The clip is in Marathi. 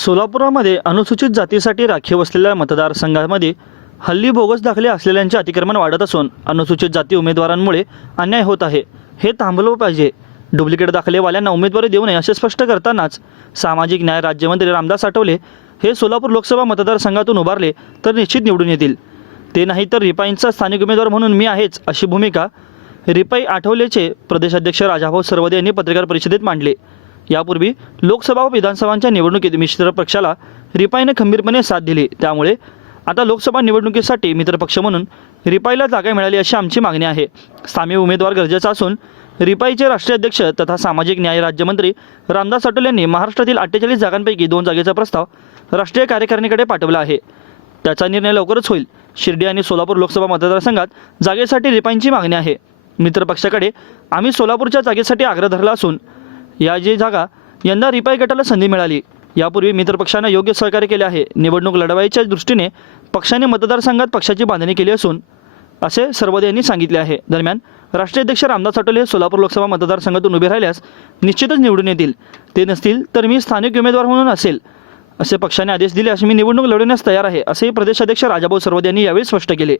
सोलापुरामध्ये अनुसूचित जातीसाठी राखीव असलेल्या मतदारसंघामध्ये हल्ली बोगस दाखले असलेल्यांचे अतिक्रमण वाढत असून अनुसूचित जाती उमेदवारांमुळे अन्याय होत आहे. हे थांबलं पाहिजे. डुप्लिकेट दाखलेवाल्यांना उमेदवारी देऊ नये असे स्पष्ट करतानाच सामाजिक न्याय राज्यमंत्री रामदास आठवले हे सोलापूर लोकसभा मतदारसंघातून उभारले तर निश्चित निवडून येतील. ते नाही तर रिपाईंचा स्थानिक उमेदवार म्हणून मी आहेच अशी भूमिका रिपाई आठवलेचे प्रदेशाध्यक्ष राजाभाऊ सरवदे यांनी पत्रकार परिषदेत मांडले. यापूर्वी लोकसभा व विधानसभांच्या निवडणुकीत मिश्र पक्षाला रिपाईने खंबीरपणे साथ दिली. त्यामुळे आता लोकसभा निवडणुकीसाठी मित्रपक्ष म्हणून रिपाईला जागा मिळाली अशी आमची मागणी आहे. स्थानिक उमेदवार गरजेचा असून रिपाईचे राष्ट्रीय अध्यक्ष तथा सामाजिक न्याय राज्यमंत्री रामदास अटोल यांनी महाराष्ट्रातील अठ्ठेचाळीस जागांपैकी दोन जागेचा प्रस्ताव राष्ट्रीय कार्यकारिणीकडे पाठवला आहे. त्याचा निर्णय लवकरच होईल. शिर्डी आणि सोलापूर लोकसभा मतदारसंघात जागेसाठी रिपाईंची मागणी आहे. मित्रपक्षाकडे आम्ही सोलापूरच्या जागेसाठी आग्रह धरला असून या जी जागा यंदा रिपाई गटाला संधी मिळाली. यापूर्वी मित्रपक्षानं योग्य सहकार्य केले आहे. निवडणूक लढवायच्या दृष्टीने पक्षाने मतदारसंघात पक्षाची बांधणी केली असून असे सर्वदे यांनी सांगितले आहे. दरम्यान राष्ट्रीय अध्यक्ष रामदास आठवले हे सोलापूर लोकसभा मतदारसंघातून उभे राहिल्यास निश्चितच निवडून येतील. ते नसतील तर मी स्थानिक उमेदवार म्हणून असेल असे पक्षाने आदेश दिले असे मी निवडणूक लढवण्यास तयार आहे असेही प्रदेशाध्यक्ष राजाभाऊ सर्वदे यांनी यावेळी स्पष्ट केले.